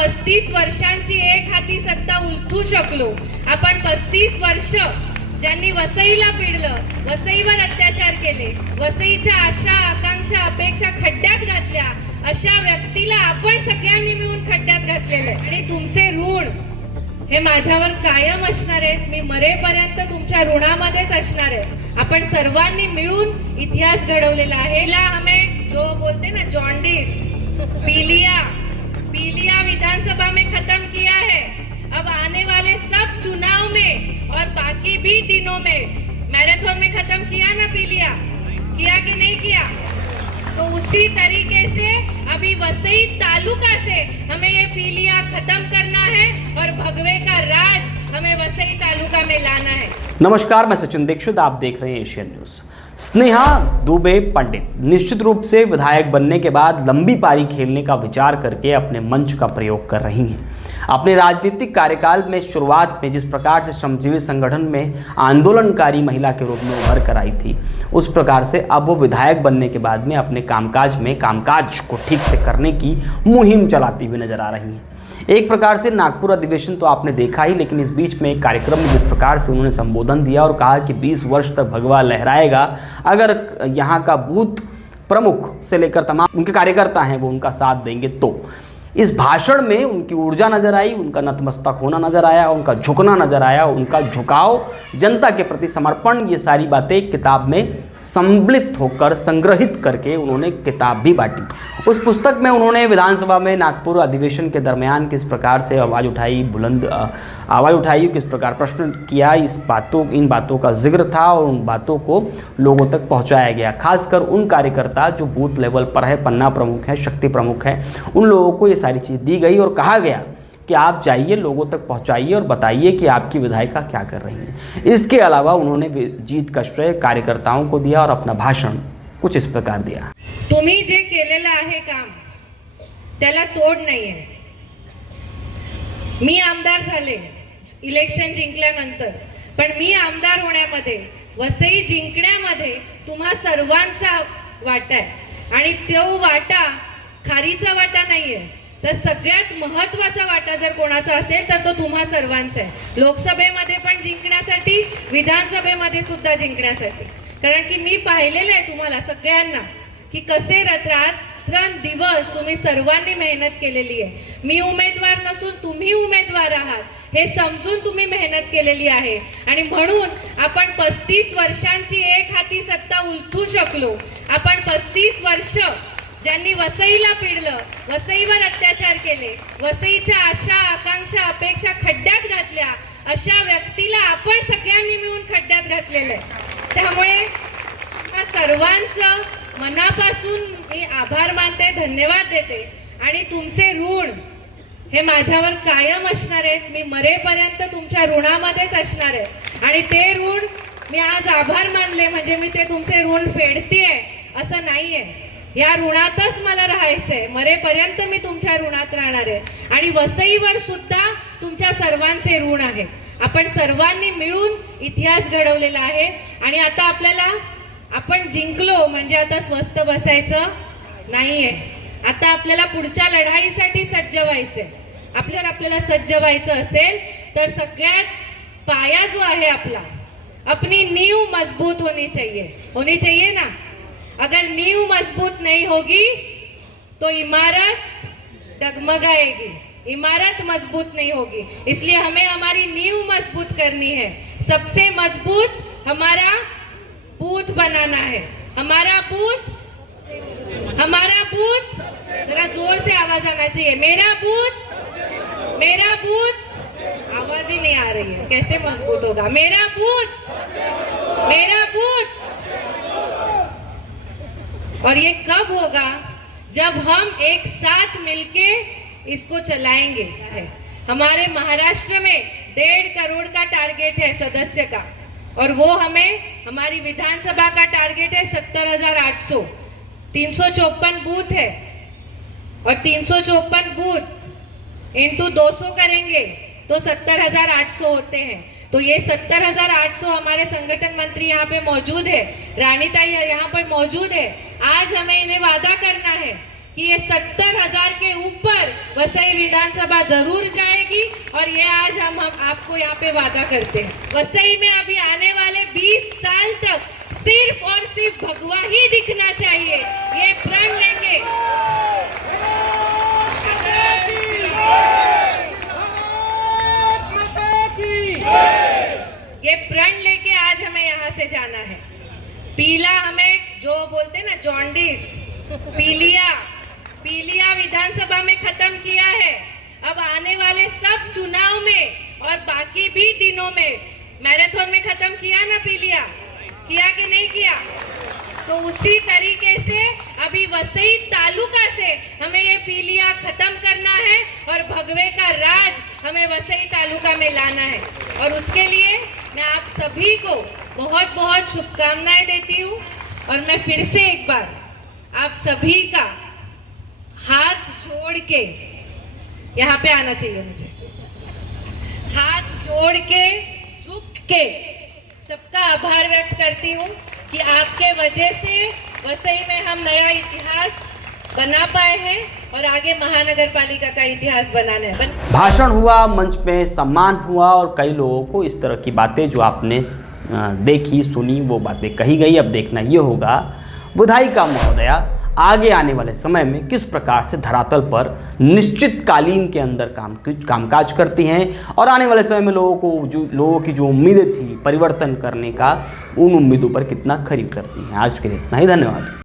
35 वर्षांची एक हाती सत्ता उलथू शकलो. आपण 35 वर्ष ज्यांनी वसईला पिडलं, वसईवर अत्याचार केले, वसईच्या आशा आकांक्षा अपेक्षा खड्ड्यात घातल्या, अशा व्यक्तीला आपण सगळ्यांनी मिळून खड्ड्यात घातलेले. आणि तुमचे ऋण हे माझ्यावर कायम असणार आहेत. मी मरेपर्यंत तुमच्या ऋणामध्येच असणार आहे. आपण सर्वांनी मिळून इतिहास घडवलेला आहे. हमें जो बोलते ना जॉन्डिस, पीलिया विधानसभा में खत्म किया है. अब आने वाले सब चुनाव में और बाकी भी दिनों में मैराथन में खत्म किया ना पीलिया, किया कि नहीं किया? तो उसी तरीके से अभी वसई तालुका से हमें ये पीलिया खत्म करना है और भगवे का राज हमें वसई तालुका में लाना है. नमस्कार, मैं सचिन दीक्षित, आप देख रहे हैं एशियन न्यूज. स्नेहा दुबे पंडित निश्चित रूप से विधायक बनने के बाद लंबी पारी खेलने का विचार करके अपने मंच का प्रयोग कर रही हैं. अपने राजनीतिक कार्यकाल में शुरुआत में जिस प्रकार से श्रमजीवी संगठन में आंदोलनकारी महिला के रूप में उभर कर आई थी, उस प्रकार से अब वो विधायक बनने के बाद में अपने कामकाज को ठीक से करने की मुहिम चलाती हुई नजर आ रही हैं. एक प्रकार से नागपुर अधिवेशन तो आपने देखा ही, लेकिन इस बीच में एक कार्यक्रम में जिस प्रकार से उन्होंने संबोधन दिया और कहा कि 20 वर्ष तक भगवा लहराएगा अगर यहाँ का बूथ प्रमुख से लेकर तमाम उनके कार्यकर्ता हैं वो उनका साथ देंगे. तो इस भाषण में उनकी ऊर्जा नजर आई, उनका नतमस्तक होना नजर आया, उनका झुकना नजर आया, उनका झुकाव, जनता के प्रति समर्पण, ये सारी बातें किताब में सम्मिलित होकर संग्रहित करके उन्होंने किताब भी बांटी. उस पुस्तक में उन्होंने विधानसभा में नागपुर अधिवेशन के दरमियान किस प्रकार से बुलंद आवाज़ उठाई, किस प्रकार प्रश्न किया, इन बातों का जिक्र था और उन बातों को लोगों तक पहुंचाया गया. खासकर उन कार्यकर्ता जो बूथ लेवल पर है, पन्ना प्रमुख हैं, शक्ति प्रमुख हैं, उन लोगों को ये सारी चीज़ दी गई और कहा गया कि आप जाइए, लोगों तक पहुंचाइए और बताइए कि आपकी विधायिका क्या कर रही हैं. इसके अलावा उन्होंने जीत का श्रेय कार्यकर्ताओं को दिया और अपना भाषण कुछ इस प्रकार दिया. तुम्ही जे केलेलं आहे काम त्याला तोड नाहीये. मी आमदार झाले इलेक्शन जिंकल्यानंतर, पण मी आमदार होण्यामध्ये, वसई जिंकण्यामध्ये तुम्हा सर्वांचा वाटा आहे. आणि तो वाटा खारीचा वाटा नाहीये, तर सगळ्यात महत्त्वाचा वाटा जर कोणाचा असेल तर तो तुम्हा सर्वांचा आहे. लोकसभेमध्ये पण जिंकण्यासाठी, विधानसभेमध्ये सुद्धा जिंकण्यासाठी. कारण की मी पाहिलेलं आहे तुम्हाला सगळ्यांना की कसे रात्रंदिवस तुम्ही सर्वांनी मेहनत केलेली आहे. मी उमेदवार नसून तुम्ही उमेदवार आहात हे समजून तुम्ही मेहनत केलेली आहे. आणि म्हणून आपण 35 वर्षांची एक हाती सत्ता उलथू शकलो. आपण 35 वर्ष ज्यांनी वसईला पिडलं, वसईवर अत्याचार केले, वसईच्या आशा आकांक्षा अपेक्षा खड्ड्यात घातल्या, अशा व्यक्तीला आपण सगळ्यांनी मिळून खड्ड्यात घातलेलं आहे. त्यामुळे सर्वांचं मनापासून मी आभार मानते, धन्यवाद देते. आणि तुमचे ऋण हे माझ्यावर कायम असणार आहेत. मी मरेपर्यंत तुमच्या ऋणामध्येच असणार आहे. आणि ते ऋण मी आज आभार मानले म्हणजे मी ते तुमचे ऋण फेडतेय असं नाहीये. या ऋणातच मला राहायचंय. मरेपर्यंत मी तुमच्या ऋणात राहणार आहे. आणि वसईवर सुद्धा तुमच्या सर्वांचे ऋण आहे. आपण सर्वांनी मिळून इतिहास घडवलेला आहे. आणि आता आपण जिंकलो म्हणजे आता स्वस्थ बसायचं नाहीये. आता आपल्याला पुढच्या लढाईसाठी सज्ज व्हायचंय. आपल्याला सज्ज व्हायचं असेल तर सगळ्यात पाया जो आहे आपला, अपनी नींव मजबूत होनी चाहिए ना. अगर नींव मजबूत नहीं होगी तो इमारत डगमगाएगी, इमारत मजबूत नहीं होगी. इसलिए हमें हमारी नींव मजबूत करनी है. सबसे मजबूत हमारा बूथ बनाना है. हमारा बूथ जरा जोर से आवाज आना चाहिए. मेरा बूथ आवाज ही नहीं आ रही है, कैसे मजबूत होगा? मेरा बूथ. और ये कब होगा? जब हम एक साथ मिलके इसको चलाएंगे. हमारे महाराष्ट्र में 1.5 करोड़ का टारगेट है सदस्य का, और वो हमारी विधानसभा का टारगेट है 70,800. 354 बूथ है और 354 बूथ इंटू 200 करेंगे तो 70,800 होते हैं. तो ये 70,800 हमारे संगठन मंत्री यहाँ पे मौजूद है, रानीताई यहाँ पे मौजूद है. आज हमें इन्हें वादा करना है कि ये 70,000 के ऊपर वसई विधानसभा जरूर जाएगी और ये आज हम आपको यहाँ पे वादा करते हैं। वसई में अभी आने वाले 20 साल तक सिर्फ और सिर्फ भगवा ही दिखना चाहिए, ये प्रण लेके आज हमें यहाँ से जाना है। पीला हमें जो बोलते हैं ना जॉन्डिस, पीलिया विधानसभा में खत्म किया है। अब आने वाले सब चुनाव में और बाकी भी दिनों में मैराथन में खत्म किया ना पीलिया, किया कि नहीं किया? तो उसी तरीके से अभी वसई तालुका से हमें ये पीलिया खत्म करना है और भगवे का राज हमें वसई तालुका में लाना है। और उसके लिए मैं आप सभी को बहुत बहुत शुभकामनाएं देती हूँ। और मैं फिर से एक बार आप सभी का हाथ जोड़ के, यहाँ पे आना चाहिए मुझे, हाथ जोड़ के झुक के सबका आभार व्यक्त करती हूँ कि आपके वजह से वसई में हम नया इतिहास बना पाए हैं और आगे महानगर पालिका का इतिहास बनाना है। भाषण हुआ, मंच पे सम्मान हुआ और कई लोगों को इस तरह की बातें जो आपने देखी सुनी वो बातें कही गई। अब देखना ये होगा विधायिका महोदया आगे आने वाले समय में किस प्रकार से धरातल पर निश्चित कालीन के अंदर कामकाज करती हैं और आने वाले समय में लोगों की जो उम्मीदें थी परिवर्तन करने का, उन उम्मीदों पर कितना खरी करती हैं। आज के लिए इतना ही, धन्यवाद।